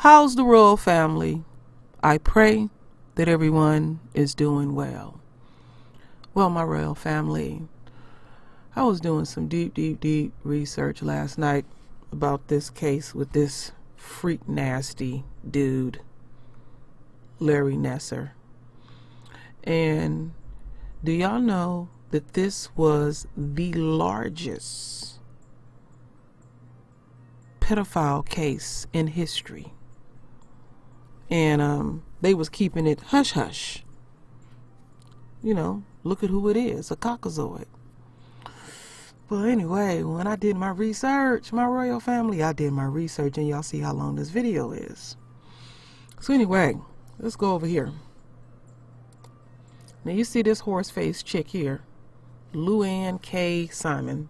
How's the royal family? I pray that everyone is doing well. Well, my royal family, I was doing some deep research last night about this case with this freak nasty dude, Larry Nassar. And do y'all know that this was the largest pedophile case in history? And they was keeping it hush hush. You know, look at who it is, a cockazoid. But anyway, when I did my research, my royal family, I did my research, and y'all see how long this video is. So anyway, let's go over here. Now you see this horse-faced chick here, Luann K. Simon.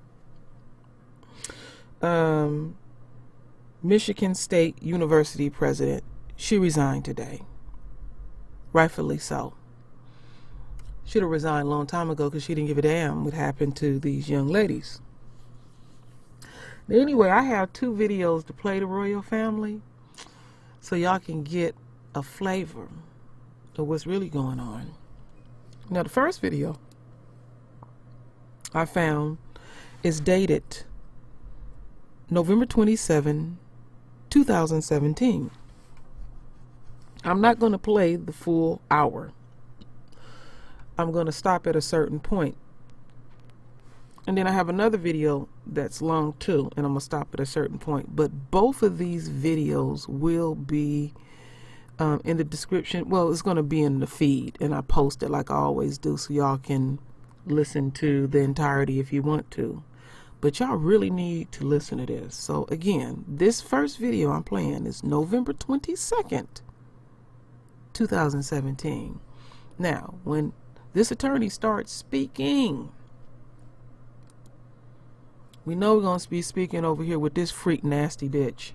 Michigan State University president. She resigned today. Rightfully so. Should have resigned a long time ago because she didn't give a damn what happened to these young ladies. Anyway, I have two videos to play the royal family so y'all can get a flavor of what's really going on. Now, the first video I found is dated November 27, 2017. I'm not going to play the full hour. I'm going to stop at a certain point. And then I have another video that's long too, and I'm going to stop at a certain point. But both of these videos will be in the description. Well, it's going to be in the feed, and I post it like I always do so y'all can listen to the entirety if you want to. But y'all really need to listen to this. So again, this first video I'm playing is November 22nd, 2017. Now, when this attorney starts speaking, we know we're going to be speaking over here with this freak nasty bitch.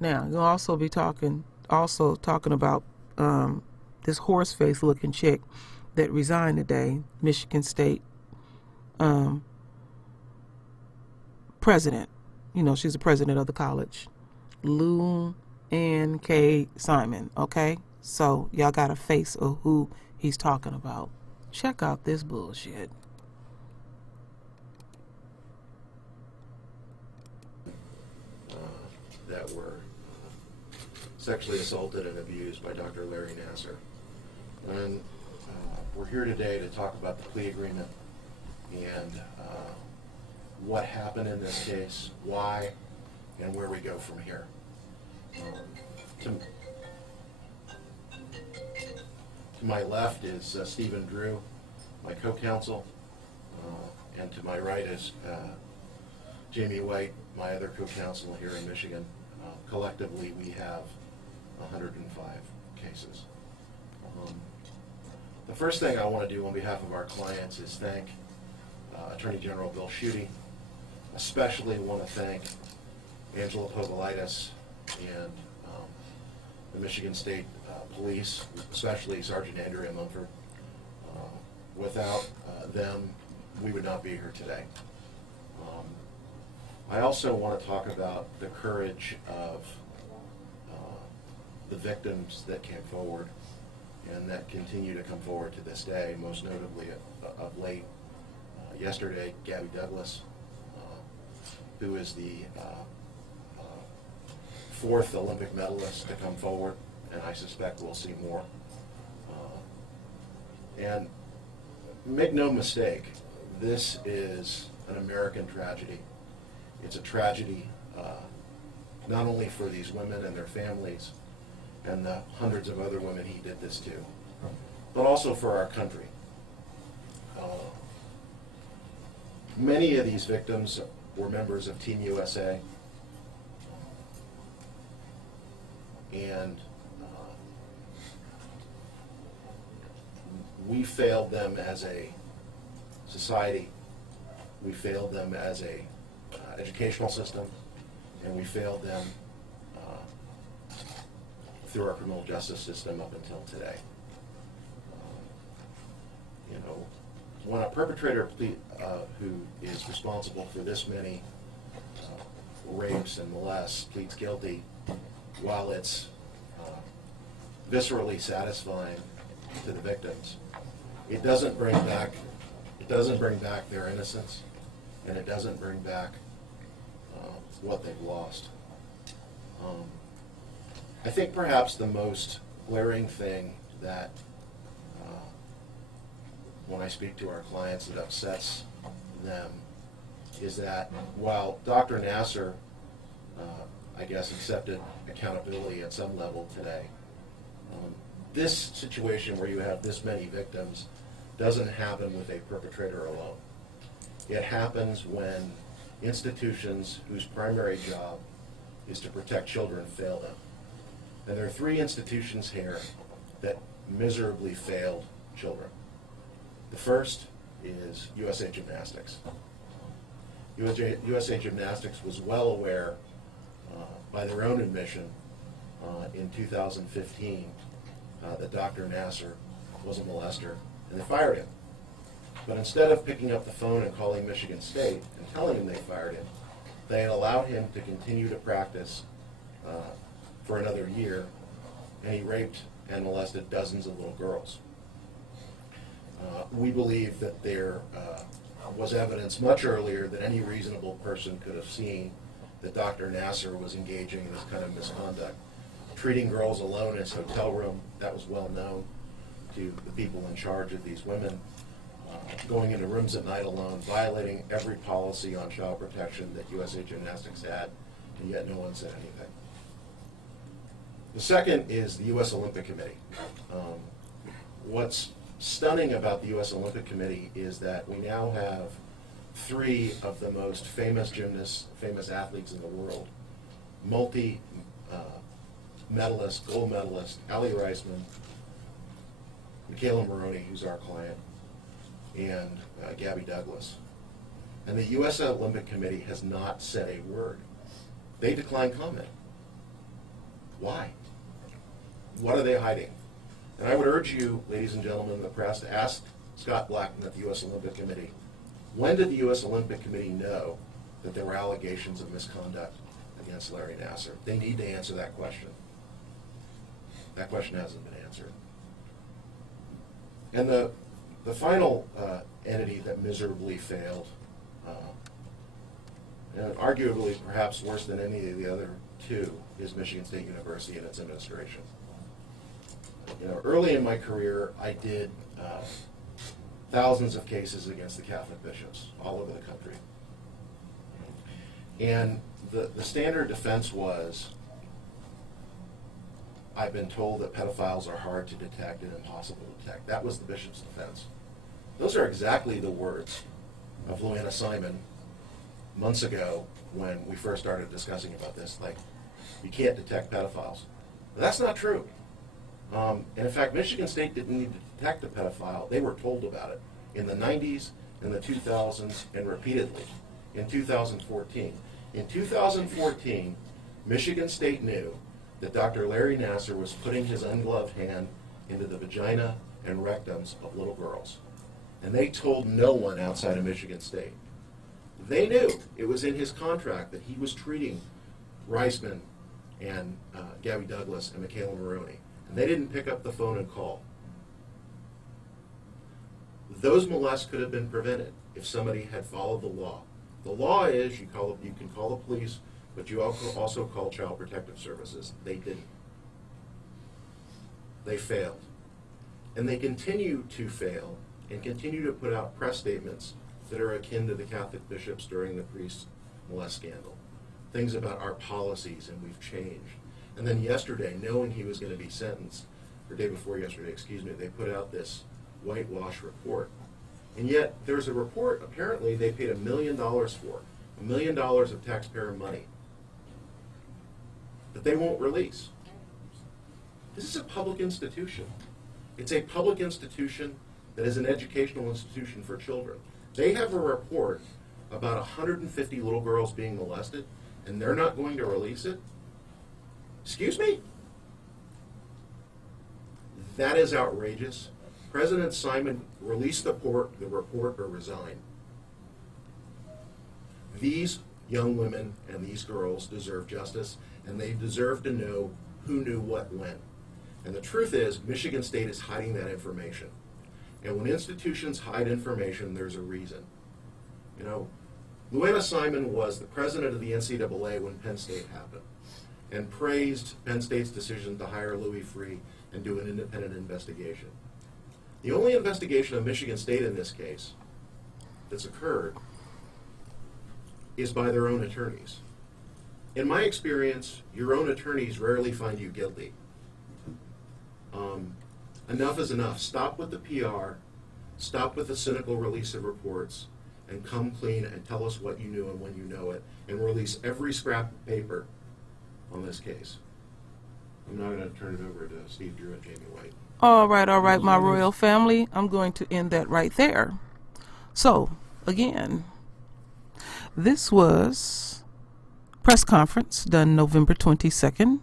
Now, you'll also be talking about this horse face looking chick that resigned today, Michigan State president. You know, she's the president of the college, Luann K. Simon. Okay, so y'all got a face of who he's talking about. Check out this bullshit. That were sexually assaulted and abused by Dr. Larry Nassar. And we're here today to talk about the plea agreement and what happened in this case, why, and where we go from here. To my left is Stephen Drew, my co-counsel, and to my right is Jamie White, my other co-counsel here in Michigan. Collectively, we have 105 cases. The first thing I want to do on behalf of our clients is thank Attorney General Bill Schuette. Especially want to thank Angela Povolitis and the Michigan State Police, especially Sergeant Andrea Mumford. Without them, we would not be here today. I also want to talk about the courage of the victims that came forward and that continue to come forward to this day, most notably of late yesterday, Gabby Douglas, who is the fourth Olympic medalist to come forward, and I suspect we'll see more. And make no mistake, this is an American tragedy. It's a tragedy not only for these women and their families and the hundreds of other women he did this to, but also for our country. Many of these victims were members of Team USA, and we failed them as a society, we failed them as a educational system, and we failed them through our criminal justice system up until today. You know, when a perpetrator who is responsible for this many rapes and molests pleads guilty, while it's viscerally satisfying to the victims, it doesn't bring back their innocence, and it doesn't bring back what they've lost. I think perhaps the most glaring thing that when I speak to our clients that upsets them is that while Dr. Nassar, I guess, accepted accountability at some level today, this situation where you have this many victims doesn't happen with a perpetrator alone. It happens when institutions whose primary job is to protect children fail them. And there are 3 institutions here that miserably failed children. The first is USA Gymnastics. USA Gymnastics was well aware, by their own admission, in 2015, that Dr. Nassar was a molester, and they fired him. But instead of picking up the phone and calling Michigan State and telling him they fired him, they allowed him to continue to practice for another year, and he raped and molested dozens of little girls. We believe that there was evidence much earlier that any reasonable person could have seen that Dr. Nassar was engaging in this kind of misconduct. Treating girls alone in his hotel room, that was well known to the people in charge of these women. Going into rooms at night alone, violating every policy on child protection that USA Gymnastics had, and yet no one said anything. The second is the U.S. Olympic Committee. What's stunning about the U.S. Olympic Committee is that we now have 3 of the most famous gymnasts, famous athletes in the world, multi-medalist, gold medalist, Aly Raisman, McKayla Maroney, who's our client, and Gabby Douglas. And the U.S. Olympic Committee has not said a word. They decline comment. Why? What are they hiding? And I would urge you, ladies and gentlemen of the press, to ask Scott Blackman at the U.S. Olympic Committee, when did the U.S. Olympic Committee know that there were allegations of misconduct against Larry Nassar? They need to answer that question. That question hasn't been answered. And the final entity that miserably failed, and arguably perhaps worse than any of the other 2, is Michigan State University and its administration. You know, early in my career, I did thousands of cases against the Catholic bishops all over the country. And the standard defense was, I've been told that pedophiles are hard to detect and impossible to detect. That was the bishop's defense. Those are exactly the words of Luanna Simon months ago when we first started discussing about this. Like, you can't detect pedophiles. But that's not true. And in fact, Michigan State didn't need to detect a pedophile. They were told about it in the 90s, in the 2000s, and repeatedly in 2014. In 2014, Michigan State knew that Dr. Larry Nassar was putting his ungloved hand into the vagina and rectums of little girls. And they told no one outside of Michigan State. They knew it was in his contract that he was treating Raisman and Gabby Douglas and McKayla Maroney. And they didn't pick up the phone and call. Those molests could have been prevented if somebody had followed the law. The law is you can call the police, but you also call Child Protective Services. They didn't. They failed. And they continue to fail and continue to put out press statements that are akin to the Catholic bishops during the priest molest scandal. Things about our policies and we've changed. And then yesterday, knowing he was going to be sentenced, or day before yesterday, excuse me, they put out this whitewash report. And yet, there's a report, apparently, they paid $1 million for, $1 million of taxpayer money, that they won't release. This is a public institution. It's a public institution that is an educational institution for children. They have a report about 150 little girls being molested, and they're not going to release it? Excuse me? That is outrageous. President Simon, release the report or resign. These young women and these girls deserve justice, and they deserve to know who knew what when. And the truth is, Michigan State is hiding that information. And when institutions hide information, there's a reason. You know, Luanna Simon was the president of the NCAA when Penn State happened, and praised Penn State's decision to hire Louis Freeh and do an independent investigation. The only investigation of Michigan State in this case that's occurred is by their own attorneys. In my experience, your own attorneys rarely find you guilty. Enough is enough. Stop with the PR, stop with the cynical release of reports, and come clean and tell us what you knew and when you know it, and release every scrap of paper on this case. I'm now going to turn it over to Steve Drew and Jamie White. All right, my royal family. I'm going to end that right there. So, again, this was press conference done November 22nd,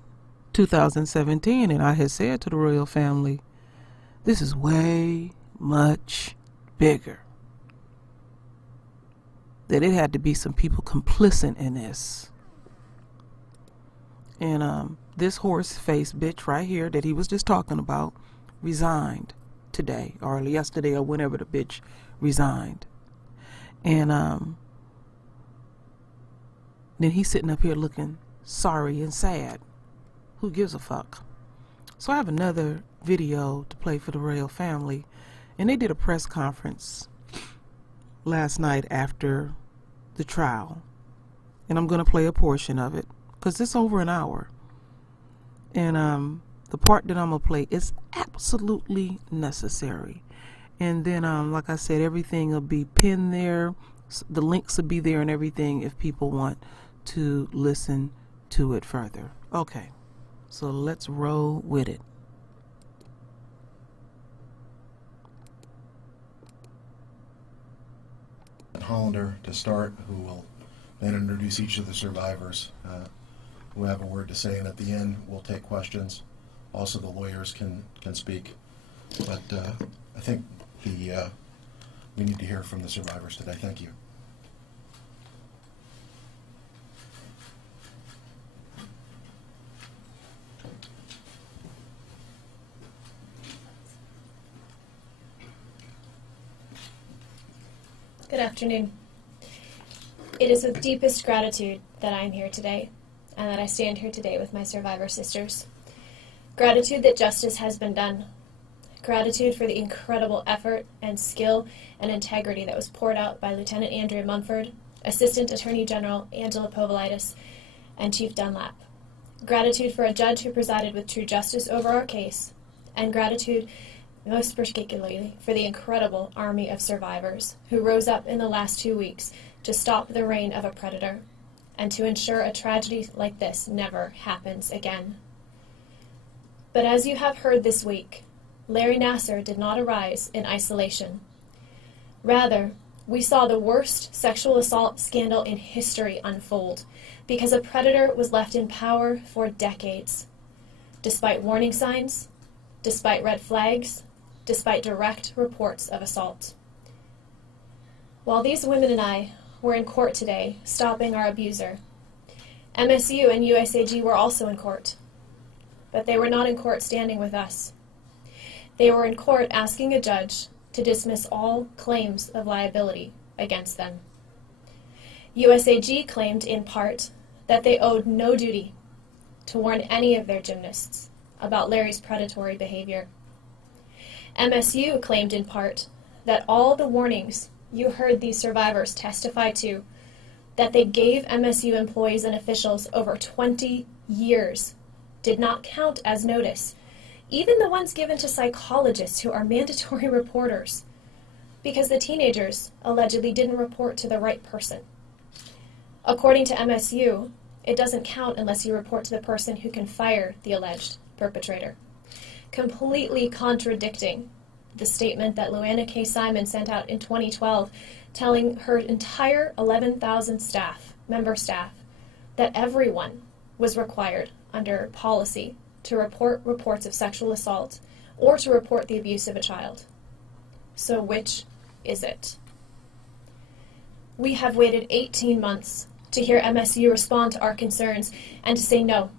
2017, and I had said to the royal family, this is way much bigger. That it had to be some people complicit in this. And this horse-faced bitch right here that he was just talking about resigned today or yesterday or whenever the bitch resigned. And then he's sitting up here looking sorry and sad. Who gives a fuck? So I have another video to play for the royal family, and they did a press conference last night after the trial, and I'm going to play a portion of it because it's over an hour, and the part that I'm going to play is absolutely necessary. And then like I said, everything will be pinned there, the links will be there and everything if people want to listen to it further. Okay, so let's roll with it. Hollander to start, who will then introduce each of the survivors who have a word to say, and at the end we'll take questions. Also the lawyers can speak, but I think we need to hear from the survivors today. Thank you. Good afternoon. It is with deepest gratitude that I am here today, and that I stand here today with my survivor sisters. Gratitude that justice has been done. Gratitude for the incredible effort and skill and integrity that was poured out by Lieutenant Andrea Munford, Assistant Attorney General Angela Povolitis, and Chief Dunlap. Gratitude for a judge who presided with true justice over our case, and gratitude most particularly for the incredible army of survivors who rose up in the last 2 weeks to stop the reign of a predator and to ensure a tragedy like this never happens again. But as you have heard this week, Larry Nassar did not arise in isolation. Rather, we saw the worst sexual assault scandal in history unfold because a predator was left in power for decades. Despite warning signs, despite red flags, despite direct reports of assault. While these women and I were in court today stopping our abuser, MSU and USAG were also in court, but they were not in court standing with us. They were in court asking a judge to dismiss all claims of liability against them. USAG claimed in part that they owed no duty to warn any of their gymnasts about Larry's predatory behavior. MSU claimed in part that all the warnings you heard these survivors testify to, that they gave MSU employees and officials over 20 years, did not count as notice, even the ones given to psychologists who are mandatory reporters, because the teenagers allegedly didn't report to the right person. According to MSU, it doesn't count unless you report to the person who can fire the alleged perpetrator, completely contradicting the statement that Luanna K. Simon sent out in 2012, telling her entire 11,000 member staff, that everyone was required under policy to report reports of sexual assault or to report the abuse of a child. So which is it? We have waited 18 months to hear MSU respond to our concerns and to say, no,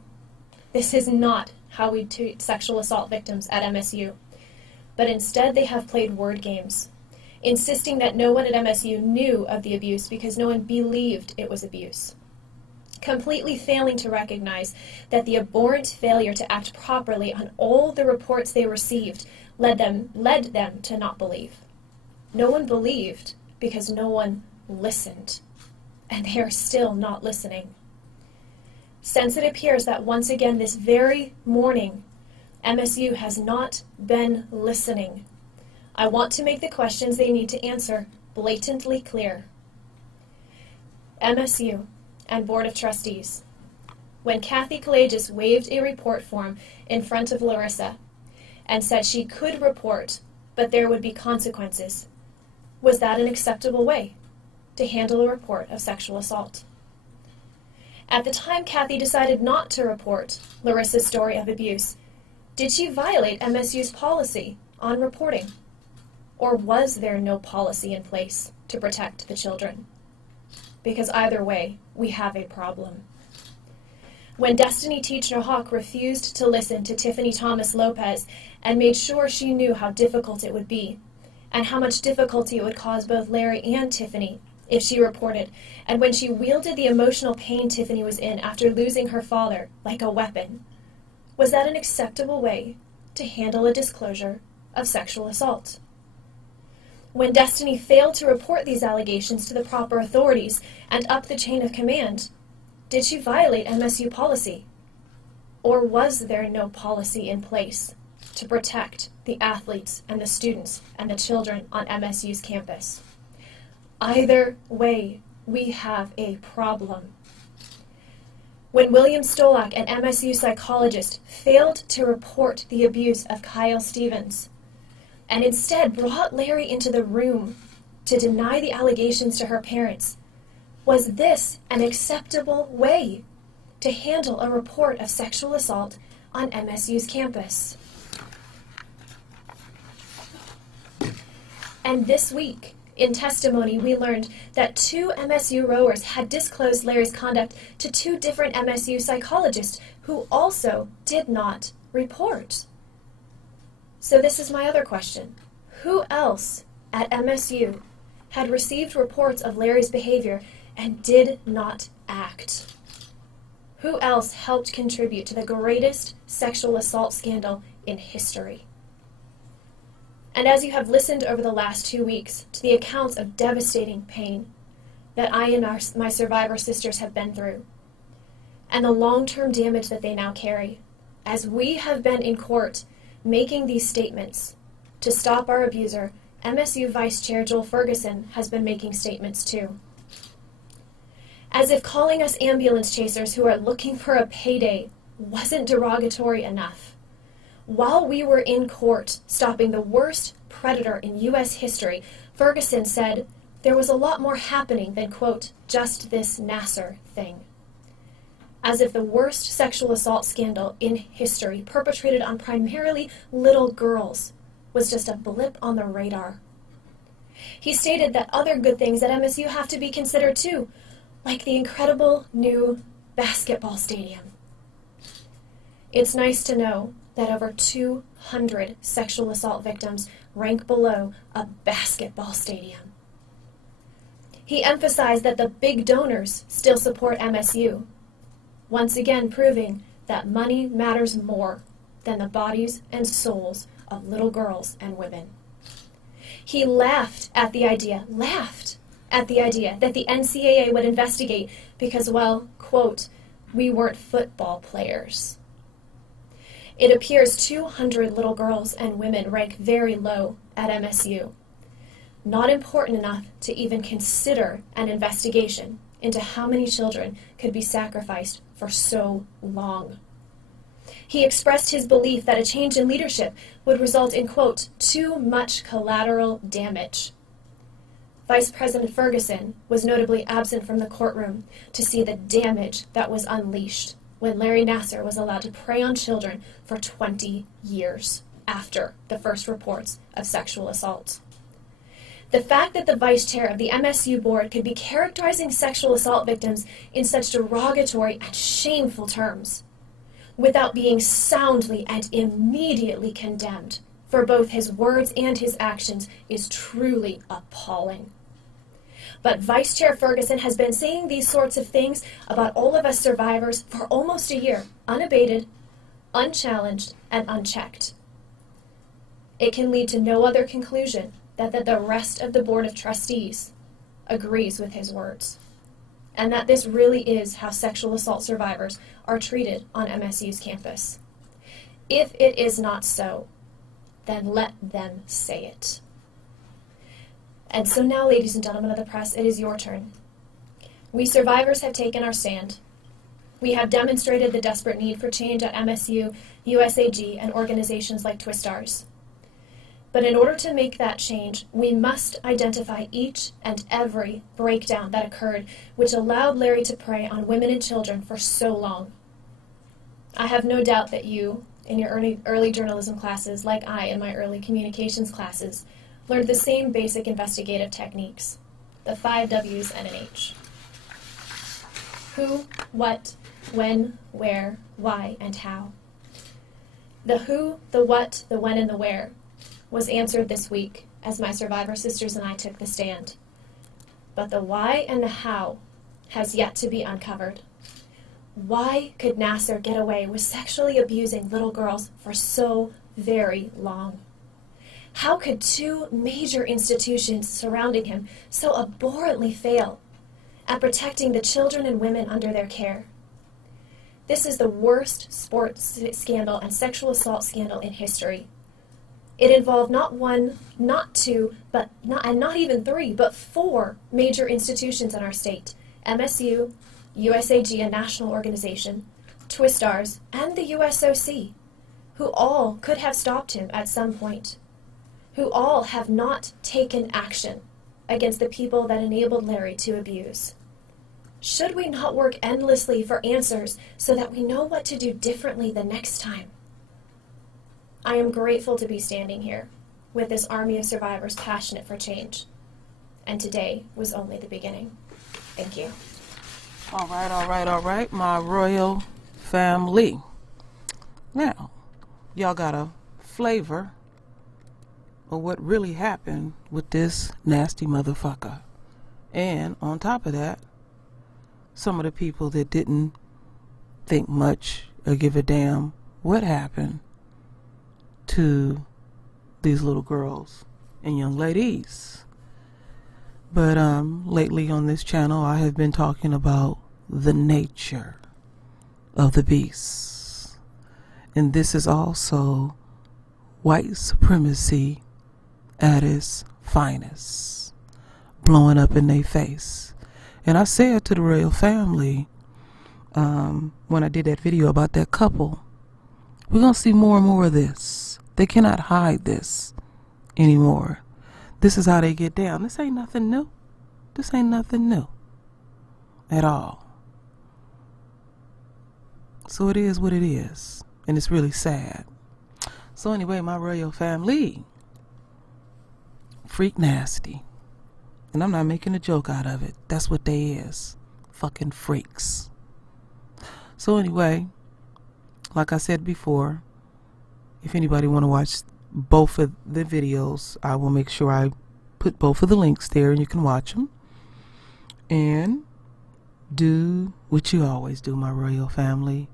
this is not how we treat sexual assault victims at MSU. But instead they have played word games, insisting that no one at MSU knew of the abuse because no one believed it was abuse, completely failing to recognize that the abhorrent failure to act properly on all the reports they received led them to not believe. No one believed because no one listened, and they are still not listening. Since it appears that once again this very morning, MSU has not been listening, I want to make the questions they need to answer blatantly clear. MSU and Board of Trustees, when Kathy Kalages waved a report form in front of Larissa and said she could report, but there would be consequences, was that an acceptable way to handle a report of sexual assault? At the time Kathy decided not to report Larissa's story of abuse, did she violate MSU's policy on reporting? Or was there no policy in place to protect the children? Because either way, we have a problem. When Destiny Teacher Hawk refused to listen to Tiffany Thomas Lopez and made sure she knew how difficult it would be, and how much difficulty it would cause both Larry and Tiffany if she reported, and when she wielded the emotional pain Tiffany was in after losing her father like a weapon, was that an acceptable way to handle a disclosure of sexual assault? When Destiny failed to report these allegations to the proper authorities and up the chain of command, did she violate MSU policy? Or was there no policy in place to protect the athletes and the students and the children on MSU's campus? Either way, we have a problem. When William Stolak, an MSU psychologist, failed to report the abuse of Kyle Stevens, and instead brought Larry into the room to deny the allegations to her parents, was this an acceptable way to handle a report of sexual assault on MSU's campus? And this week, in testimony, we learned that 2 MSU rowers had disclosed Larry's conduct to 2 different MSU psychologists who also did not report. So this is my other question. Who else at MSU had received reports of Larry's behavior and did not act? Who else helped contribute to the greatest sexual assault scandal in history? And as you have listened over the last 2 weeks to the accounts of devastating pain that I and my survivor sisters have been through, and the long-term damage that they now carry, as we have been in court making these statements to stop our abuser, MSU Vice Chair Joel Ferguson has been making statements too. As if calling us ambulance chasers who are looking for a payday wasn't derogatory enough, while we were in court stopping the worst predator in U.S. history, Ferguson said there was a lot more happening than, quote, just this Nassar thing. As if the worst sexual assault scandal in history, perpetrated on primarily little girls, was just a blip on the radar. He stated that other good things at MSU have to be considered too, like the incredible new basketball stadium. It's nice to know that over 200 sexual assault victims rank below a basketball stadium. He emphasized that the big donors still support MSU, once again proving that money matters more than the bodies and souls of little girls and women. He laughed at the idea that the NCAA would investigate because, well, quote, we weren't football players. It appears 200 little girls and women rank very low at MSU, not important enough to even consider an investigation into how many children could be sacrificed for so long. He expressed his belief that a change in leadership would result in, quote, too much collateral damage. Vice President Ferguson was notably absent from the courtroom to see the damage that was unleashed when Larry Nassar was allowed to prey on children for 20 years after the first reports of sexual assault. The fact that the vice chair of the MSU board could be characterizing sexual assault victims in such derogatory and shameful terms, without being soundly and immediately condemned for both his words and his actions, is truly appalling. But Vice Chair Ferguson has been saying these sorts of things about all of us survivors for almost a year, unabated, unchallenged, and unchecked. It can lead to no other conclusion than that the rest of the Board of Trustees agrees with his words, and that this really is how sexual assault survivors are treated on MSU's campus. If it is not so, then let them say it. And so now, ladies and gentlemen of the press, it is your turn. We survivors have taken our stand. We have demonstrated the desperate need for change at MSU, USAG, and organizations like Twistars. But in order to make that change, we must identify each and every breakdown that occurred which allowed Larry to prey on women and children for so long. I have no doubt that you, in your early journalism classes, like I in my early communications classes, learned the same basic investigative techniques, the 5 W's and an H. Who, what, when, where, why, and how. The who, the what, the when, and the where was answered this week as my survivor sisters and I took the stand. But the why and the how has yet to be uncovered. Why could Nassar get away with sexually abusing little girls for so very long? How could 2 major institutions surrounding him so abhorrently fail at protecting the children and women under their care? This is the worst sports scandal and sexual assault scandal in history. It involved not 1, not 2, and not even 3, but 4 major institutions in our state: MSU, USAG, a national organization, Twistars, and the USOC, who all could have stopped him at some point, who all have not taken action against the people that enabled Larry to abuse. Should we not work endlessly for answers so that we know what to do differently the next time? I am grateful to be standing here with this army of survivors passionate for change. And today was only the beginning. Thank you. All right, my royal family. Now, y'all got a flavor of what really happened with this nasty motherfucker. And on top of that, some of the people that didn't think much or give a damn what happened to these little girls and young ladies. But lately on this channel, I have been talking about the nature of the beast. And this is also white supremacy at its finest, blowing up in their face. And I said to the royal family, when I did that video about that couple, we're going to see more and more of this. They cannot hide this anymore. This is how they get down. This ain't nothing new. This ain't nothing new at all. So it is what it is. And it's really sad. So anyway, my royal family, freak nasty. And I'm not making a joke out of it. That's what they is. Fucking freaks. So anyway, like I said before, if anybody want to watch both of the videos, I will make sure I put both of the links there and you can watch them. And do what you always do, my royal family.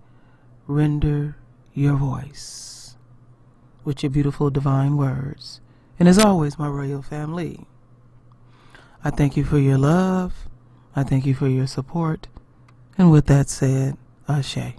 Render your voice with your beautiful divine words. And as always, my royal family, I thank you for your love. I thank you for your support. And with that said, Ashe.